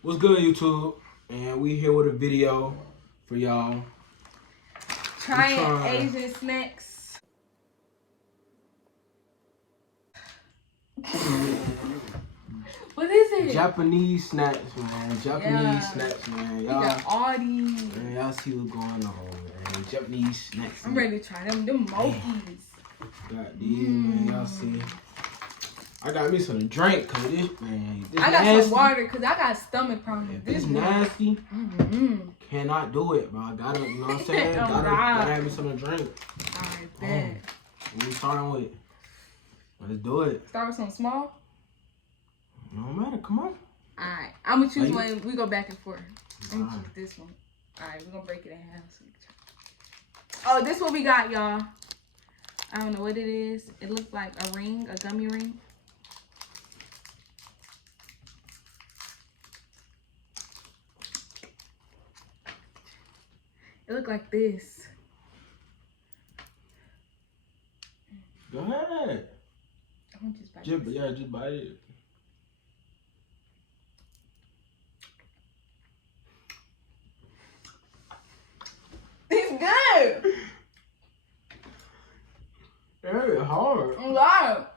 What's good, YouTube? And we here with a video for y'all. Trying Asian snacks. What is it? Japanese snacks, man. Japanese snacks, man. Y'all got all these. Man, y'all see what's going on, man. Japanese snacks. I'm ready to try them mokies. Got these, man. Y'all see. I got me some drink, cause this, man. This I got nasty. some water, cause I got stomach problems. If this nasty, cannot do it, bro. I gotta, you know what I'm saying? gotta have me some drink. Alright, bet. What we starting with? Let's do it. Start with some small? No matter, come on. Alright, I'm gonna choose one. We go back and forth. I'm gonna choose this one. Alright, we're gonna break it in half. Oh, this one we got, y'all. I don't know what it is. It looks like a ring, a gummy ring. It look like this. Go ahead. I'm just bite it. Yeah, just bite it. It's good. It's hard. A lot.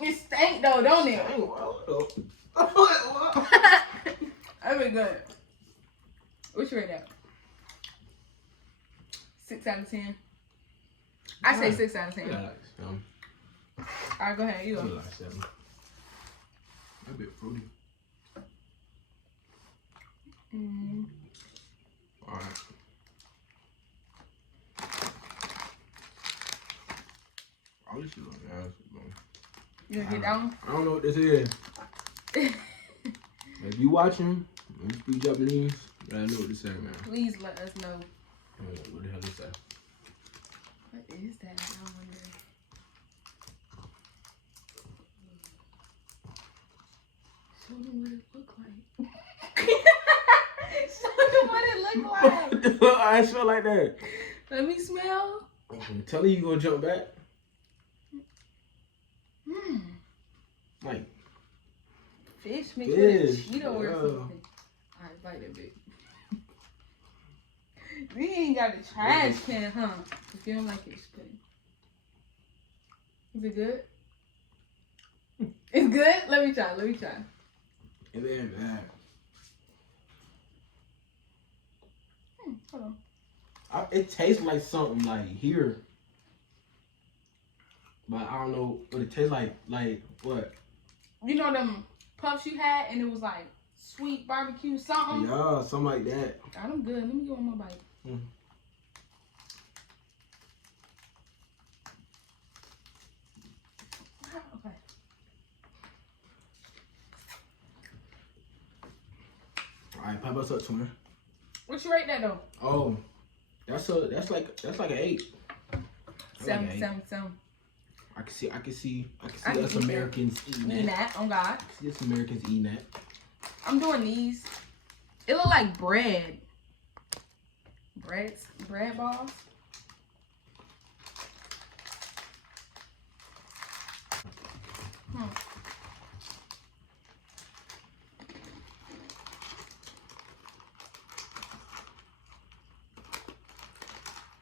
It stank though, don't it? That be good. What's your rate at? 6 out of 10. I say 6 out of 10. Yeah, like 7. Alright, go ahead. You go. Like 7. A bit fruity. Alright. All this shit on the ass, bro. You gonna get down? I don't know what this is. If you watching, and you speak Japanese, let us know what this say, man. Please let us know. What the hell is that? What is that? I wonder. Show them what it look like. Show them what it look like. I smell like that. Let me smell. I'm telling you, gonna jump back. Like fish mixed with a Cheeto or yeah. something. Alright, bite it, big. We ain't got a trash can, huh? If you don't like it, just put it. Is it good? It's good? Let me try. It ain't bad. Hold on. It tastes like something like here. But I don't know what it tastes like. Like what? You know them puffs you had and it was like sweet barbecue something? Yeah, something like that. Got them good. Let me get one more bite. Okay. Alright, pop us up, twin. What you rate that though? Oh, that's like an 8. 7. I can see us Americans eating that. Oh God. I can see us Americans eating that. I'm doing these. It look like bread. Bread balls.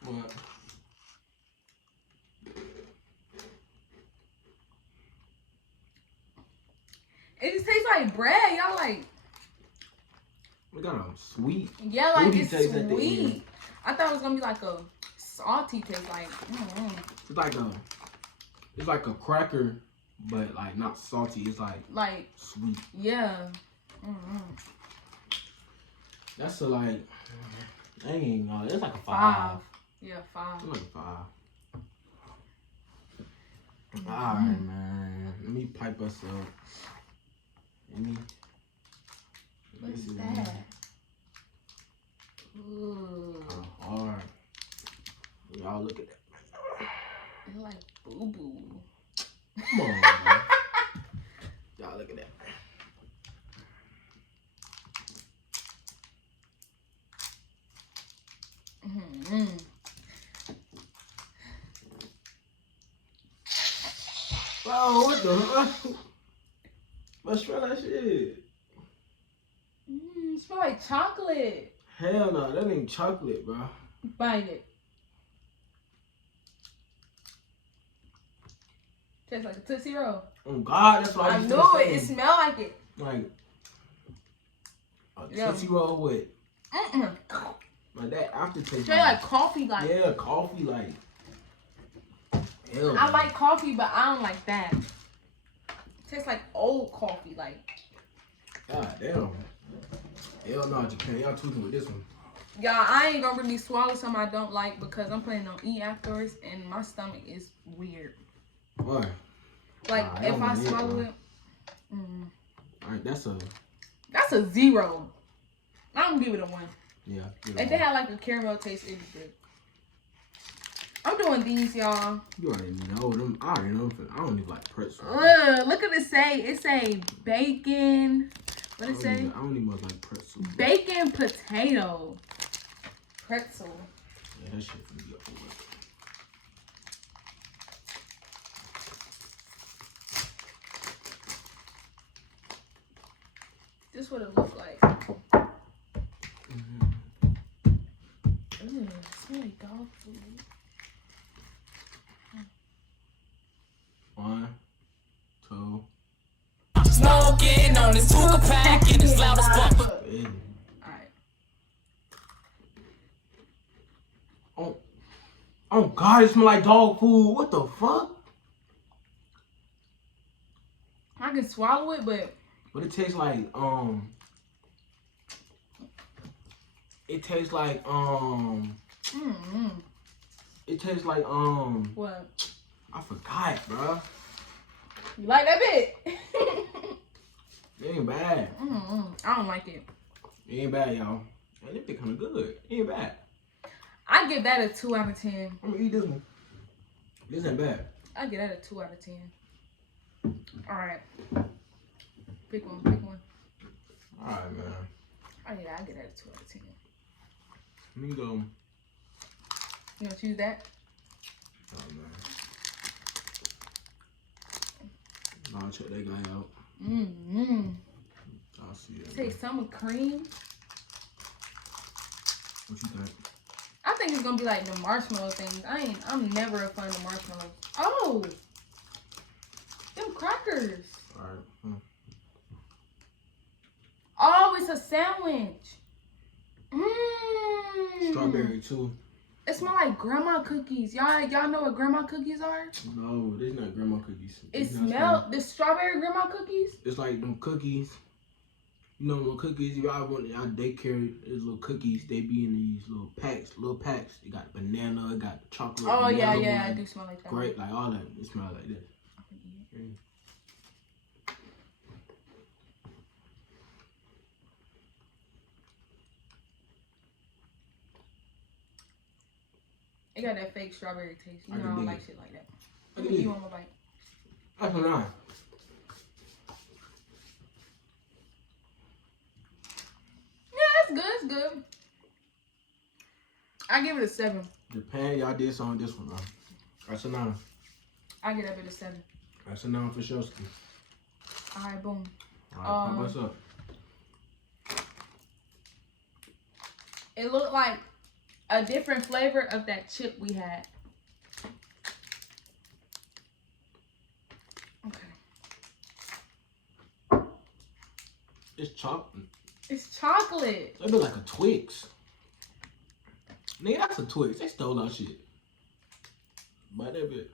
What? It just tastes like bread. Y'all like. We got a sweet. Yeah, like it's taste sweet. I thought it was gonna be like a salty taste, like. It's like a cracker, but like not salty. It's like sweet. Yeah. That's a like. Dang, it's like a 5. Yeah, 5. It's like a 5. Alright, man. Let me pipe us up. What's that? Ooh. Hard. Y'all look at that. It's like boo boo. Come on, man. Y'all look at that. Oh, what the? But smell that shit. Smell like chocolate. Hell no, that ain't chocolate, bro. Bite it. Tastes like a Tootsie Roll. Oh God, that's what I knew it. It smelled like it. Like a Tootsie Roll with. Like that aftertaste. Straight like coffee, like. Yeah, coffee, like. Hell I like coffee, but I don't like that. It tastes like old coffee, like. God damn. Hell no, Japan. Y'all tweaking with this one. Y'all, I ain't gonna really swallow something I don't like because I'm planning on eating afterwards and my stomach is weird. Why? Like, if I swallow it. Alright, that's a 0. I'm gonna give it a 1. Yeah. If they had like a caramel taste, it'd be good. I'm doing these, y'all. You already know them. I already know them. I don't even like pretzels. Look at it say. It say bacon. What it say? I don't even like pretzels. Bacon potato. Pretzel. Yeah, that shit finna be over. This what it look like. Ooh, smell like dog food. 1, 2. Smoking on this hookah pack and it's loud as fuck. Alright. Oh God, it smell like dog food. What the fuck? I can swallow it, but it tastes like it tastes like it tastes like what? I forgot, bro. You like that bit? It ain't bad. I don't like it. It ain't bad, y'all. Man, this bit kind of good. It ain't bad. I give that a 2 out of 10. I'm gonna eat this one. This ain't bad. I give that a 2 out of 10. All right. Pick one. Pick one. All right, man. Oh yeah, I give that a 2 out of 10. Let me go. You gonna choose that? Oh man. I'll check that guy out. I'll see that. Say some with cream. What you think? I think it's gonna be like the marshmallow things. I'm never a fan of marshmallows. Oh, them crackers. All right. Oh, it's a sandwich. Strawberry too. It smells like grandma cookies. Y'all know what grandma cookies are? No, this not grandma cookies. It smells the strawberry grandma cookies. It's like them cookies. You know, little cookies. If y'all want y'all daycare, there's little cookies. They be in these little packs. It got banana. It got chocolate. Oh yeah, one. I do smell like that. Great, like all that. It smells like this. It got that fake strawberry taste. You know, I don't like shit like that. Look at You want my bite? That's a 9. Yeah, it's good. It's good. I give it a 7. Japan, y'all did something with this one, bro. That's a 9. I give that bit a 7. That's a 9 for sure. All right, boom. All right, what's up? It looked like a different flavor of that chip we had. Okay. It's chocolate. It's chocolate. That be like a Twix. Nigga, that's a Twix. They stole our shit. By that bit.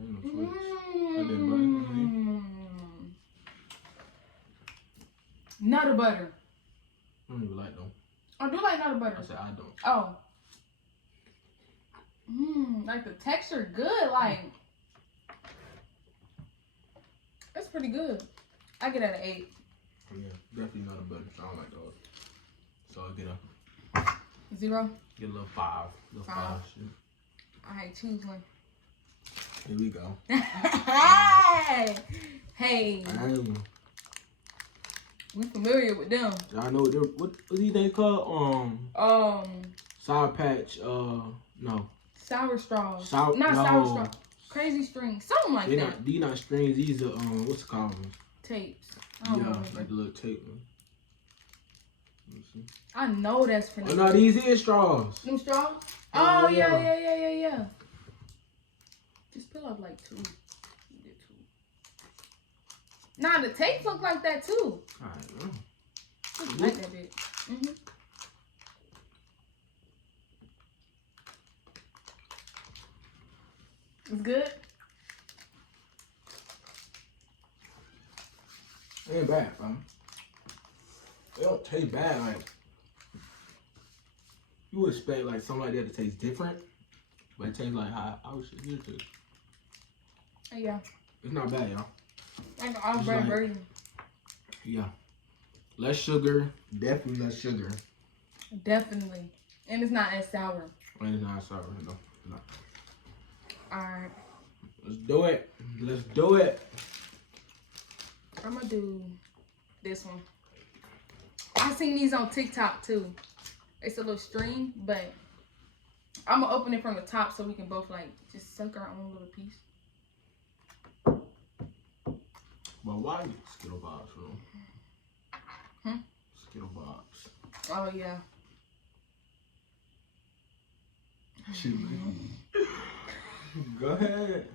Ain't no Twix. That bit butter. Nutter butter. I don't even like them. I do like nutter butter. I said I don't. Oh. Like the texture good. Like, it's pretty good. I get it at 8. Yeah, definitely not a butter. I don't like those. So I get a 0. Get a little 5. Little 5 shit. Alright, choose one. Here we go. Hey. Damn. We familiar with them. Y'all know what these things called? Sour Patch. No. Sour straws. Sour straw. Crazy strings. Something like that. These not strings. These are what's it called? Tapes. Yeah, like the little tape one. I know that's for Oh no, these is straws. Them straws? Oh yeah. Just fill up like 2. Nah, the tapes look like that too. Alright, man. Just like that bit. It's good. It ain't bad, bro. It don't taste bad. Like you would expect like something like that to taste different, but it tastes like how I would should taste. Yeah. It's not bad, y'all. Like an off-brand version. Yeah. Less sugar. Definitely less sugar. Definitely. And it's not as sour. And it's not sour. No. Alright. Let's do it. Let's do it. I'm gonna do this one. I seen these on TikTok too. It's a little string, but I'm gonna open it from the top so we can both like just suck our own little piece. But why Skittle box, bro? Skittle box. Oh yeah. Shoot. Go ahead.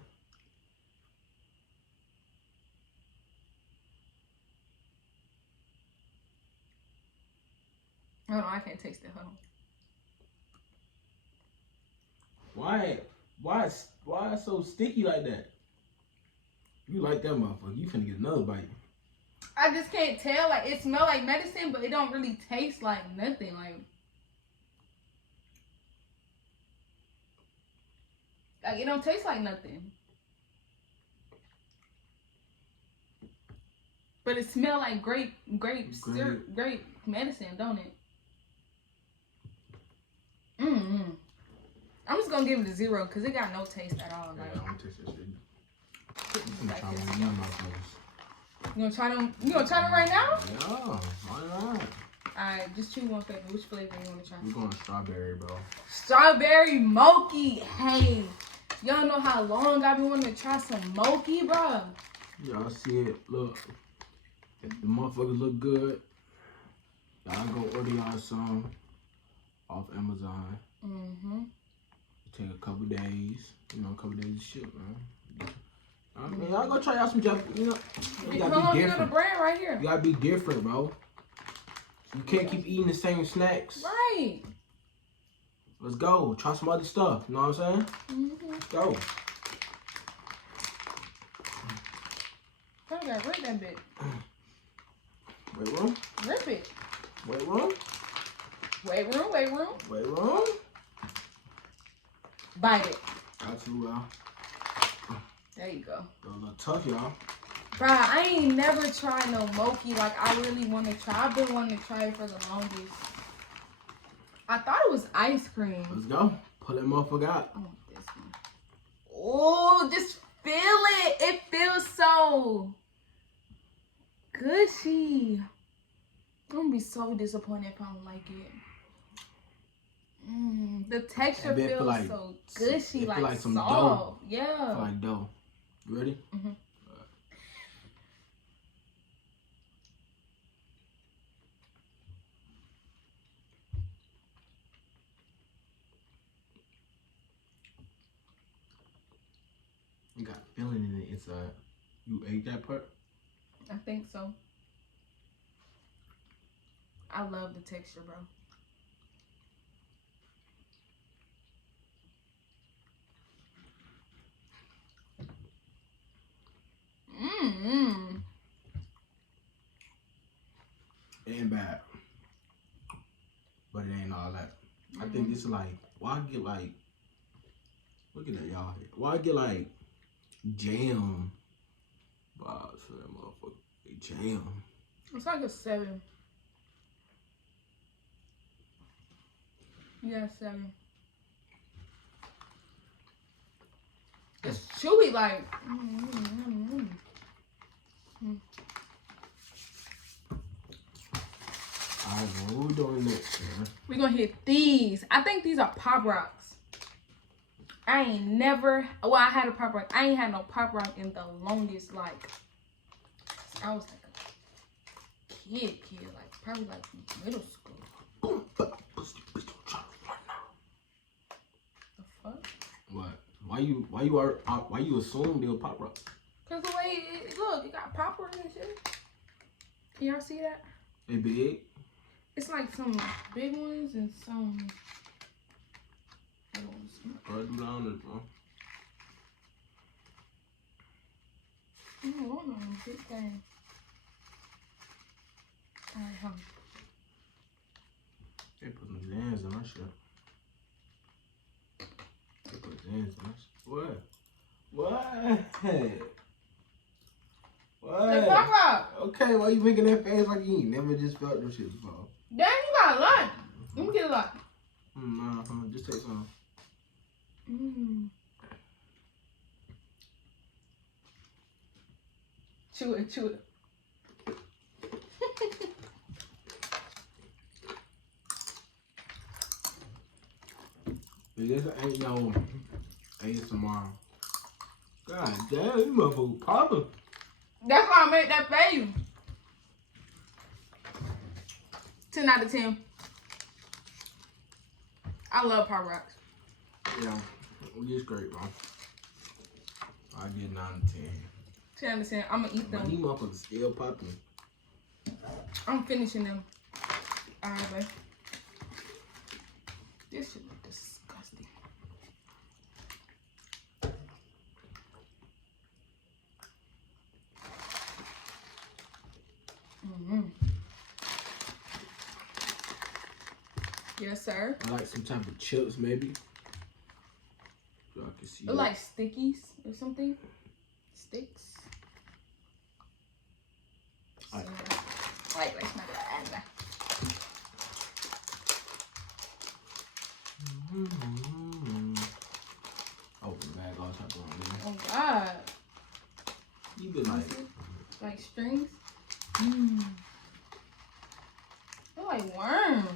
Hold on, I can't taste it. Hold on. Why it's so sticky like that? You like that motherfucker? You finna get another bite. I just can't tell. Like it smells like medicine, but it don't really taste like nothing. Like it don't taste like nothing. But it smells like grape medicine, don't it? I'm just gonna give it a 0 because it got no taste at all. Like, yeah, I don't taste that shit. Like I'm this. trying one of those. You gonna try them? You gonna try them right now? Yeah, why not? Alright, just choose one flavor. Which flavor you wanna try? We're going strawberry, bro. Strawberry mochi. Hey, y'all know how long I've been wanting to try some mochi, bro. Y'all see it? Look, if the motherfuckers look good, y'all go order y'all some off Amazon. Take a couple days, a couple days of shit, man. I mean, y'all go try out some Japanese, you gotta be different. The brand right here. You gotta be different, bro. You can't keep eating the same snacks. Right. Let's go. Try some other stuff. You know what I'm saying? Let's go. I gotta rip that bit. Wait room? Rip it. Wait room? Wait room, wait room. Wait room? Bite it. Got you, y'all. There you go. A little tough, y'all. Bruh, I ain't never tried no mochi like I really want to try. I've been wanting to try it for the longest. I thought it was ice cream. Let's go. Pull that motherfucker out. I want this one. Oh, just feel it. It feels so gushy. I'm gonna be so disappointed if I don't like it. The texture feels like, so gushy, like some soft. Dough. Yeah. Like dough. You ready? You got filling in the inside. You ate that part? I think so. I love the texture, bro. It ain't bad. But it ain't all that. I think this is like, why get like, look at that, y'all. Why get like jam vibes for that motherfucker? Jam. It's like a 7. You got a 7. It's chewy, like. Alright, what we doing next, man? We're gonna hit these. I think these are Pop Rocks. I ain't never. Well, I had a pop rock. I ain't had no pop rock in the longest. Like I was like a kid, like probably like middle school. The fuck? What? Why you assume they'll pop rock? Cause the way it look, it got poppers and shit. Y'all see that? They big? It's like some big ones and some little ones. Right down there, bro. I don't want no big thing. Alright, hold on. They put some Zans in my shit. They put Zans in my shit. What? What? What? They pop rock. Okay, why you making that face like you ain't never just felt them shit before? Damn, you got a lot. Let me get a lot. Nah, just take some. Chew it. This ain't no ASMR. God damn, you motherfucker poppin'. That's why I made that face. 10 out of 10. I love Pop Rocks. Yeah, it's great, bro. I get 9 out of 10. 10 out of 10. I'm gonna eat them. Man, these motherfuckers still popping. I'm finishing them. Alright, babe. This shit look disgusting. Yes, sir. I like some type of chips, maybe. So I can see. Look like stickies or something. Sticks. Alright. Wait, let's make that. Open the bag all type of there. Oh God. You been like strings. They're like worms.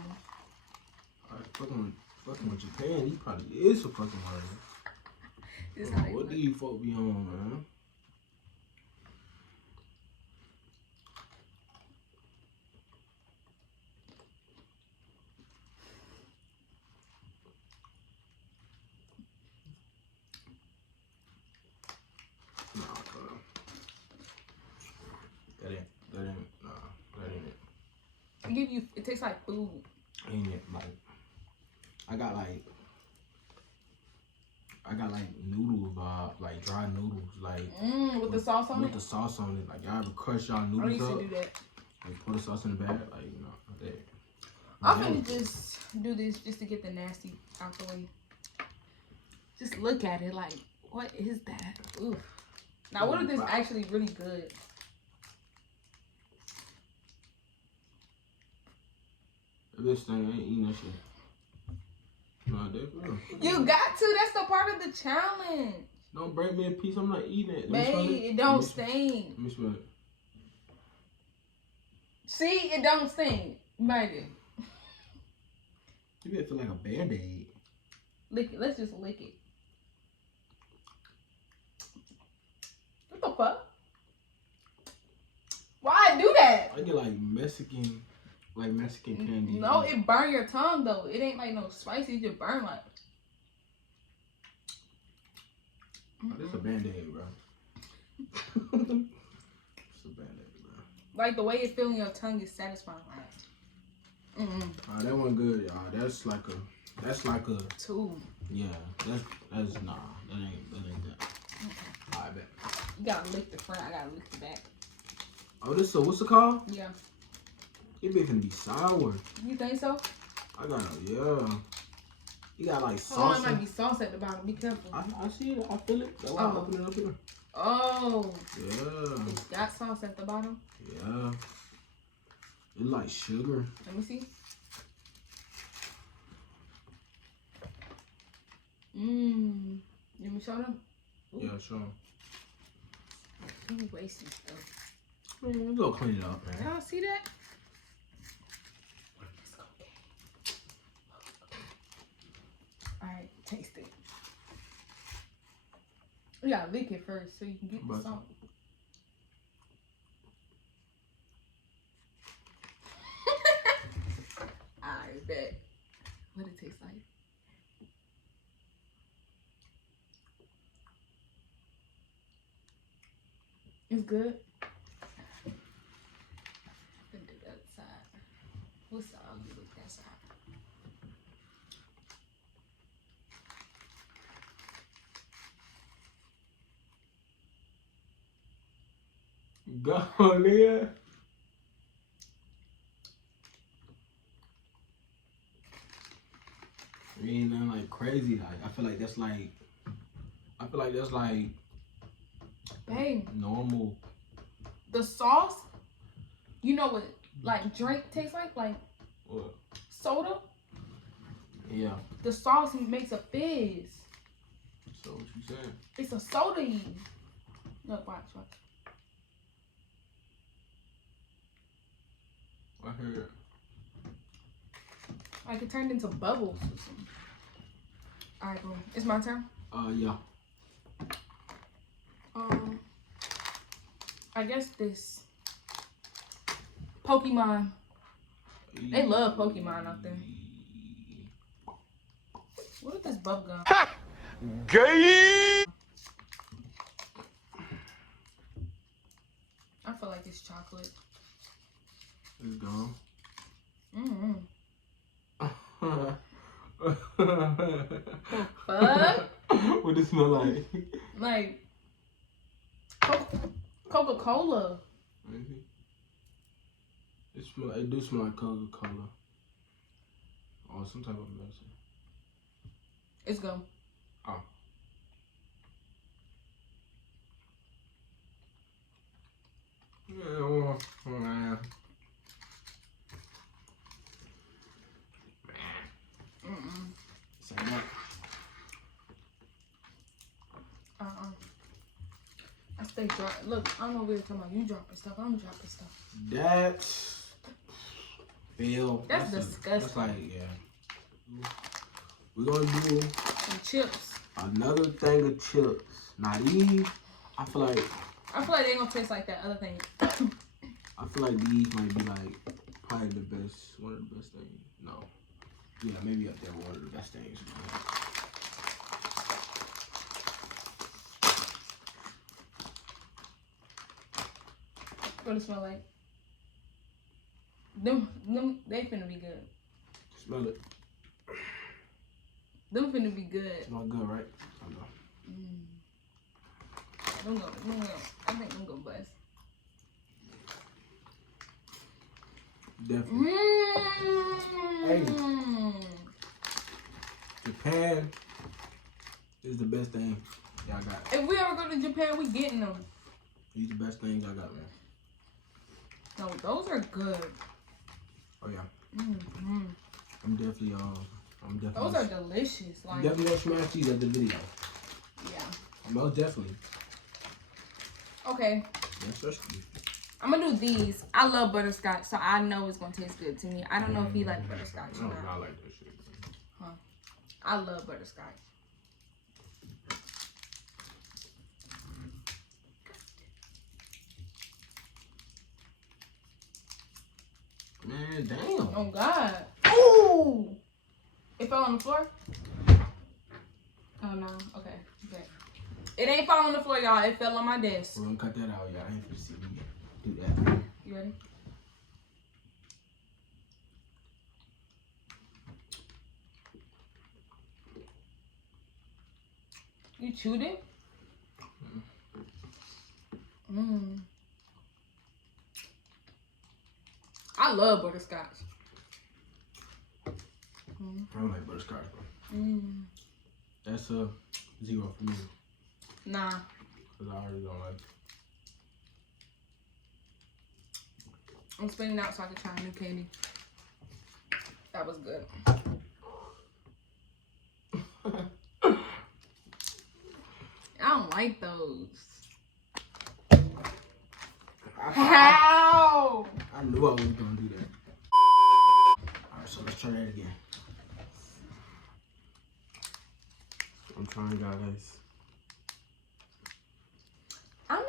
Fucking with Japan, he probably is a fucking worm. What do you folk be on, man? That ain't it. It tastes like food. Ain't it? Like, I got like noodle vibe, like dry noodles, like with the sauce on it. With the sauce on it, like y'all ever crush y'all noodles I used up? to do that. Like put the sauce in the bag, like that. I'm gonna just do this just to get the nasty out the way. Just look at it, like what is that? Ooh. Now what if this actually really good? This thing ain't eating that shit. Nah, definitely. You got to. That's the part of the challenge. Don't break me a piece. I'm not eating it. Babe, it don't sting. Let me smell it. See, it don't sting. Baby. You better feel like a Band-Aid. Lick it. Let's just lick it. What the fuck? Why I do that? I get like Mexican candy. No, it burn your tongue though. It ain't like no spicy. It just burn like. Oh, this a Band-Aid, bro. It's a Band-Aid, bro. Like the way it feels in your tongue is satisfying. That one good, y'all. That's like a 2. Yeah, that's nah. That ain't that. Okay. I bet. You gotta lick the front. I gotta lick the back. Oh, what's it called? Yeah. It be finna be sour. You think so? Yeah. You got like sauce. Oh, it might be sauce at the bottom. Be careful. I see it. I feel it. That's why I open it up here. Oh. Yeah. It's got sauce at the bottom. Yeah. It's like sugar. Let me see. Let me show them. Ooh. Yeah, sure. You wasting stuff. Man, we'll go clean it up, man. Y'all see that? It's okay. Alright, taste it. You gotta lick it first so you can get the salt. I bet. What it tastes like? It's good. Let's do the other side. What side? I'll do that side. Go, nigga. It ain't nothing like crazy. Like I feel like that's like Babe, normal. the sauce, you know what like drink tastes like? Like What? soda? Yeah. The sauce makes a fizz. So what you saying? It's a soda-y. Look, watch. I heard. Like it turned into bubbles or something. Alright, boom. It's my turn. Yeah. I guess this Pokemon. They love Pokemon out there. What is this bubble gum? Gay. I feel like it's chocolate. It's gone. The fuck? What does it smell like? Like Coca-Cola. It do smell like Coca-Cola. Or some type of medicine. It's gum. Oh. Yeah, well, man. Say what? I stay dry. Look, I don't know what you're talking about. You dropping stuff. I'm dropping stuff. That's Bill. That's disgusting. That's like, yeah. We're gonna do Some chips. another thing of chips. Now these, I feel like they ain't gonna taste like that other thing. I feel like these might be like probably the best, one of the best things. No. Yeah, maybe up there one of the best things. What it smell like? Them, they finna be good. Smell it. Them finna be good. Smell good, right? I know. I think them go bust. Definitely. Hey. Japan is the best thing y'all got. If we ever go to Japan, we getting them. These the best things y'all got, man. No, those are good. Oh yeah. I'm definitely Those are delicious. Like, definitely gonna smash these at the video. Yeah. Most definitely. Okay. Yes, I'm gonna do these. I love butterscotch, so I know it's gonna taste good to me. I don't know if he like butterscotch or not. I like that shit. Huh. I love butterscotch. Man, damn. Oh God. Ooh. It fell on the floor? Oh no. Okay. It ain't fall on the floor, y'all. It fell on my desk. We're gonna cut that out, y'all. I ain't gonna see me do that. You ready? You chewed it? I love butterscotch. I don't like butterscotch, bro. That's a 0 for me. Nah. Because I already don't like it. I'm spinning out so I can try a new candy. That was good. I don't like those. How? I knew I was gonna do that. Alright, so let's try that again. I'm trying, guys.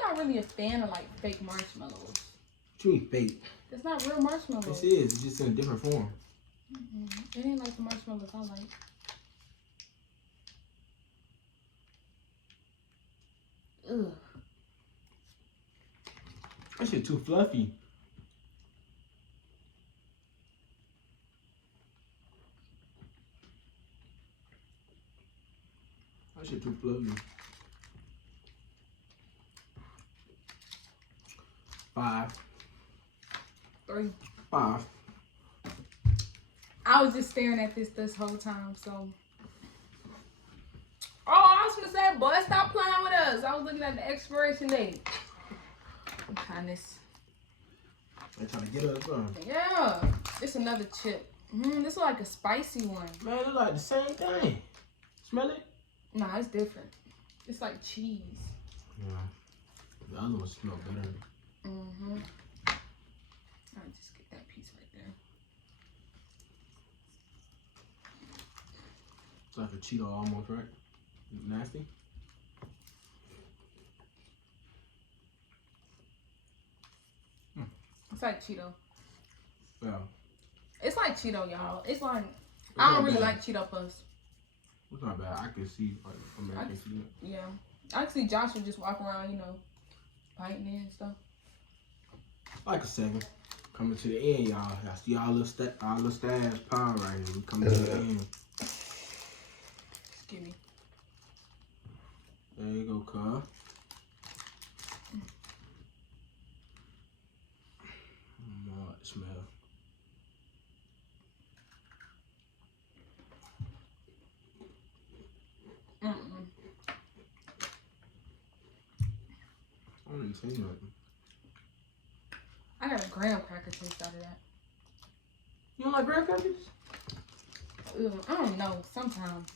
not really a fan of like fake marshmallows. What you mean fake? It's not real marshmallows. This is. It's just in a different form. It ain't like the marshmallows I like. Ugh. That shit too fluffy. That shit too fluffy. 5. 3. 5. I was just staring at this whole time, so. Oh, I was gonna say, boy, stop playing with us. I was looking at the expiration date. I'm trying this. They trying to get us, huh? Yeah, it's another chip. This is like a spicy one. Man, it look like the same thing. Smell it? Nah, it's different. It's like cheese. Yeah. The other one smell better. I'll just get that piece right there. It's like a Cheeto almost, right? Nasty. It's like Cheeto. Yeah. It's like Cheeto, y'all. It's like, I don't really like Cheeto Puffs. It's not bad. I can see, like, I can see it. Yeah. I can see Joshua just walk around, you know, biting it and stuff. Like a 7. Coming to the end, y'all. I see our little stash pile right here. We coming to the end. Just give me. There you go, cuz. What it smell? I don't even say nothing. I got a graham cracker taste out of that. You don't like graham crackers? I don't know. Sometimes.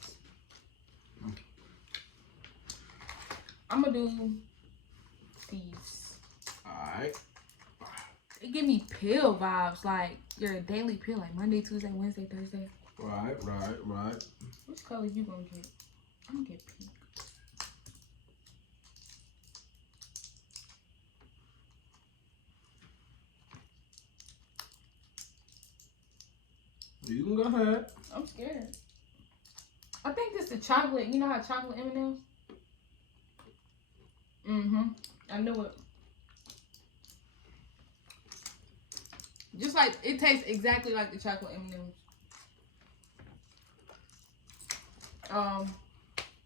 I'm gonna do these. Alright. It give me pill vibes, like your daily pill, like Monday, Tuesday, Wednesday, Thursday. Right. Which color you gonna get? I'm gonna get pink. You can go ahead. I'm scared. I think this the chocolate. You know how chocolate M&Ms? I knew it. Just like, it tastes exactly like the chocolate M&Ms.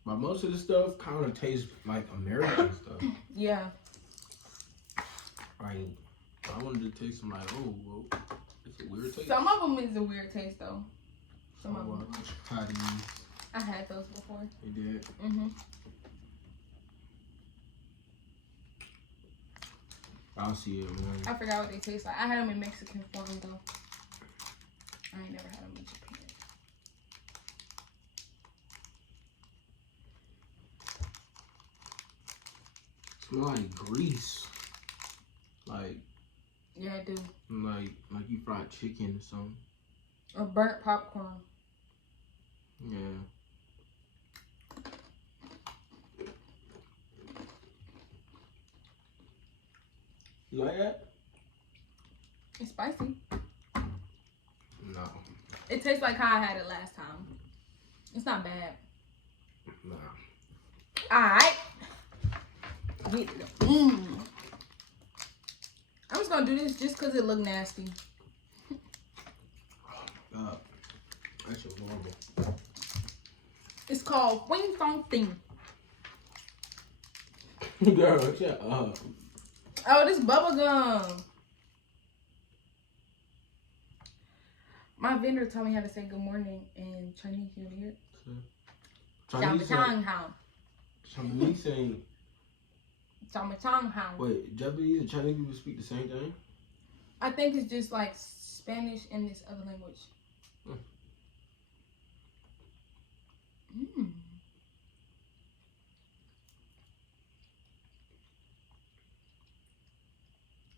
But most of the stuff kind of tastes like American stuff. Yeah. Like, I wanted to taste some like, oh, whoa, it's a weird taste. Some of them is a weird taste though. Some of them. Try these. I had those before. You did? I'll see it, man. I forgot what they taste like. I had them in Mexican form though. I ain't never had them in Japan. Smell like grease. Like. Yeah, I do. Like you fried chicken or something. Or burnt popcorn. Yeah. You like that? It's spicy. No. It tastes like how I had it last time. It's not bad. No. Alright. I'm just gonna do this just because it look nasty. That's horrible. It's called Wing Fong Thing. Girl, shut up. Oh, this bubble gum. My vendor told me how to say good morning in Chinese. You want to hear it? Chinese saying. Chang. Wait, Japanese and Chinese people speak the same thing? I think it's just like Spanish and this other language.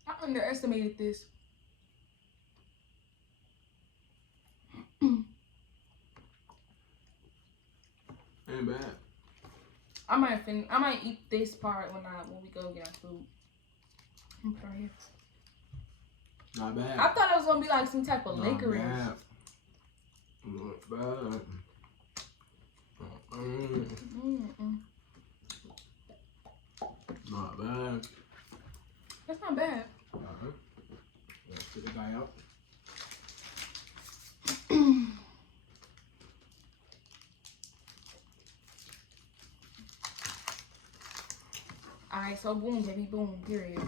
I underestimated this. Ain't bad. I might eat this part when we go get our food. I'm put right here. Not bad. I thought it was gonna be like some type of licorice. Bad. Not bad. Not bad. That's not bad. Alright. Let's get the guy out. Alright, so boom, baby, boom, period.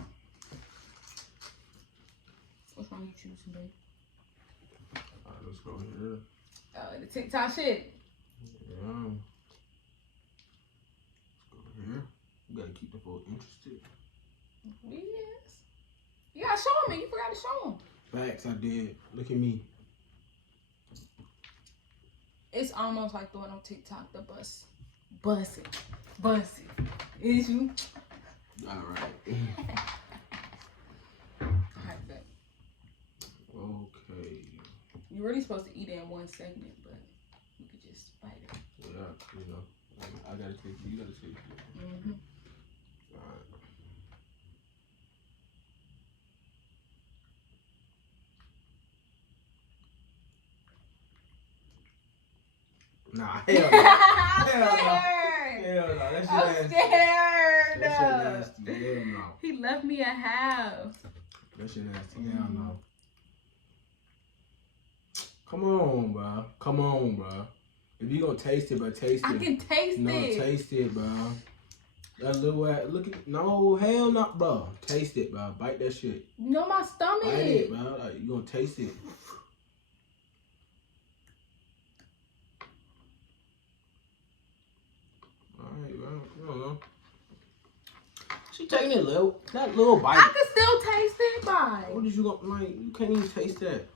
Which one you choosing, babe? Alright, let's go here. The TikTok shit. Yeah. Let's go here. You gotta keep the folks interested. Yes. You gotta show them. You forgot to show them. Facts, I did. Look at me. It's almost like the one on TikTok, the bus. Bus it. Is you? Alright. Alright, bet. Okay. You're really supposed to eat it in one segment, but you could just bite it. Yeah, you know. I gotta take it. You gotta take it. Mm-hmm. Alright. Nah, hell no. Hell no. Hell no. That shit I'm nasty. scared. That shit nasty. Hell no. He left me a half. That shit nasty. Hell no. Come on, bro. Come on, bro. If you gonna taste it, but taste it. I can taste no, it. Taste it, bro. That little ass. Look at. No, hell no, bro. Taste it, bro. Bite that shit. No, my stomach. Bite it, bro. Like, you gonna taste it. Alright, bro. I don't know. She taking it little. That little bite. I can still taste it, bye. What did you gonna like? You can't even taste that.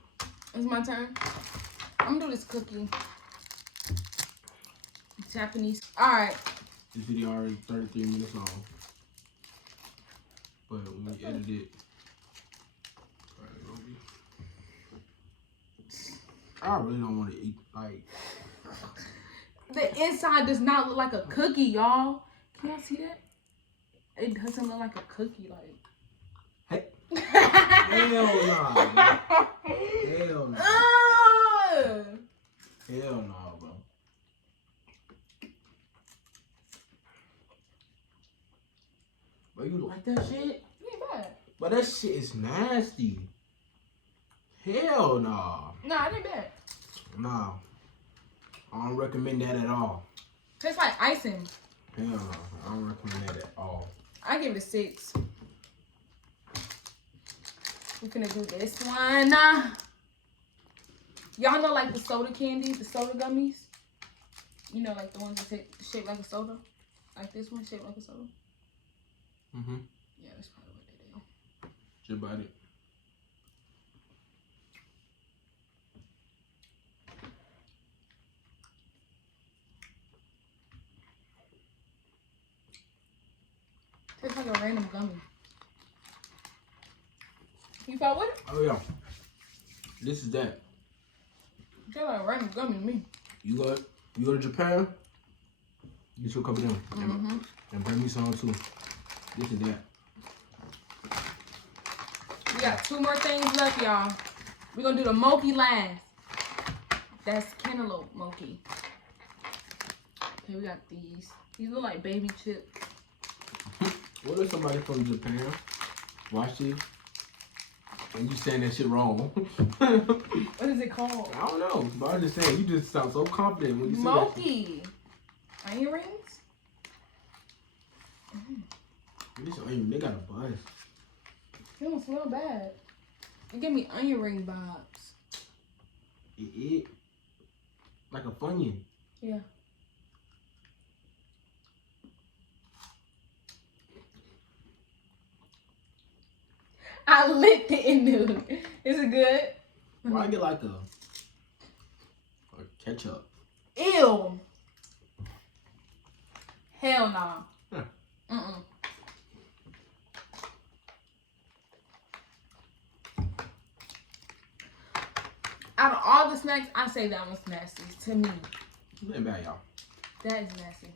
It's my turn. I'm gonna do this cookie. Japanese. Alright. This video already 33 minutes long. But when we edit it, I really don't want to eat like. The inside does not look like a cookie, y'all. Can y'all see that? It doesn't look like a cookie, like. Hey. Hell no. Man. Hell no. Hell no, bro. But you like that shit? It ain't bad. But that shit is nasty. Hell no. Nah, it ain't bad. No. I don't recommend that at all. Tastes like icing. Hell no. I don't recommend that at all. I give it a 6. We're gonna do this one. Y'all know like the soda candy, the soda gummies? You know, like the ones that shaped like a soda? Like this one shaped like a soda? Mm-hmm. Yeah, that's probably what they do. Just bite it. Tastes like a random gummy. You fought with it? Oh yeah. This is that. Tastes like a random gummy to me. You go to Japan, get you a couple of them. Mm-hmm. And bring me some too. This is that. We got 2 more things left, y'all. We're gonna do the mochi last. That's cantaloupe mochi. Okay, we got these. These look like baby chips. What if somebody from Japan watch this and you saying that shit wrong? What is it called? I don't know, but I'm just saying, you just sound so confident when you say that. Mochi. Onion rings? This onion, they got a buzz. It don't smell bad. It gave me onion ring vibes. It like a Funyun. Yeah. I licked it in there. Is it good? Why I get like a ketchup? Ew. Hell no. Huh. Mm-mm. Out of all the snacks, I say that one's nasty to me. It ain't bad, y'all. That is nasty.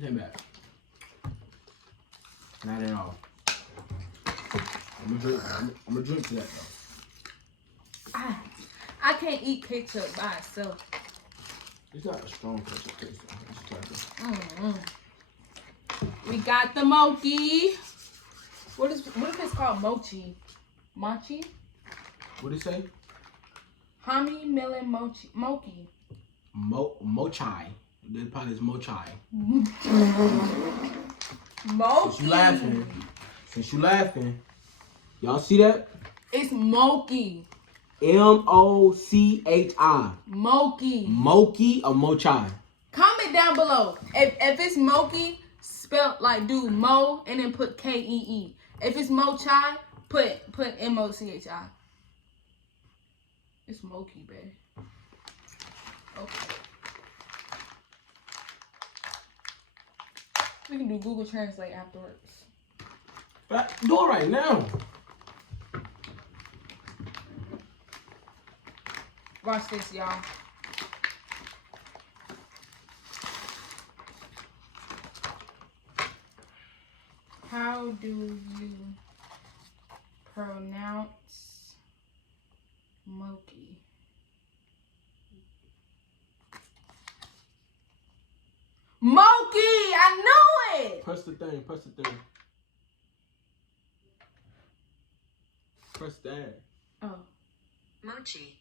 It ain't bad. Not at all. I'm gonna drink to that though. I can't eat ketchup by itself. It's not a strong ketchup taste though. We got the mochi. What if it's called mochi? Mochi? What did it say? Hami melon mochi. Mochi. Mochai. This probably is mochai. Mochi. Since you laughing, y'all see that? It's mochi. M-O-C-H-I. Mochi. Mochi or mochai? Comment down below. If it's mochi, spelled like do mo and then put K-E-E. If it's mochai, put M-O-C-H-I. It's mochi, babe. Okay. We can do Google Translate afterwards. Do it right now. Watch this, y'all. How do you pronounce mochi? Mochi! I knew it! Press the thing. Press that. Oh. Mochi.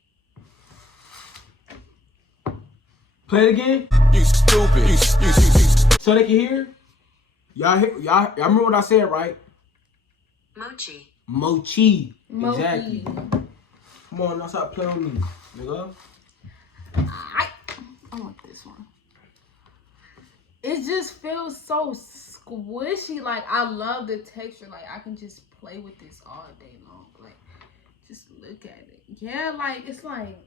Play it again. You stupid. You. So they can hear. Y'all remember what I said, right? Mochi. Mochi. Mochi. Exactly. Come on, now stop playing with me, nigga. I want this one. It just feels so squishy. Like, I love the texture. Like, I can just play with this all day long. Like, just look at it. Yeah, like, it's like...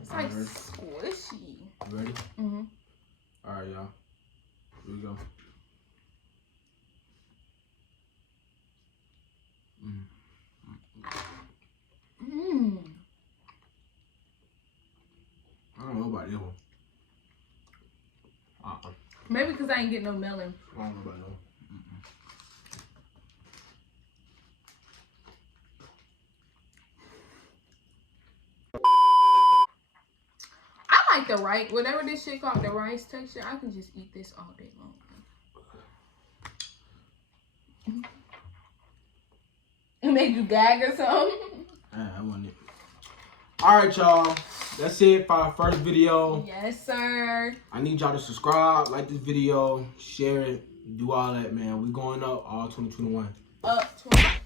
It's like squishy. You ready? Mm-hmm. All right, y'all. Here we go. I don't know about this one. Maybe because I ain't getting no melon. I don't know about that one. I like the rice. Whatever this shit called, the rice texture, I can just eat this all day long. It made you gag or something? I want it. Alright, y'all. That's it for our first video. Yes, sir. I need y'all to subscribe, like this video, share it, do all that, man. We going up all 2021. Up 20.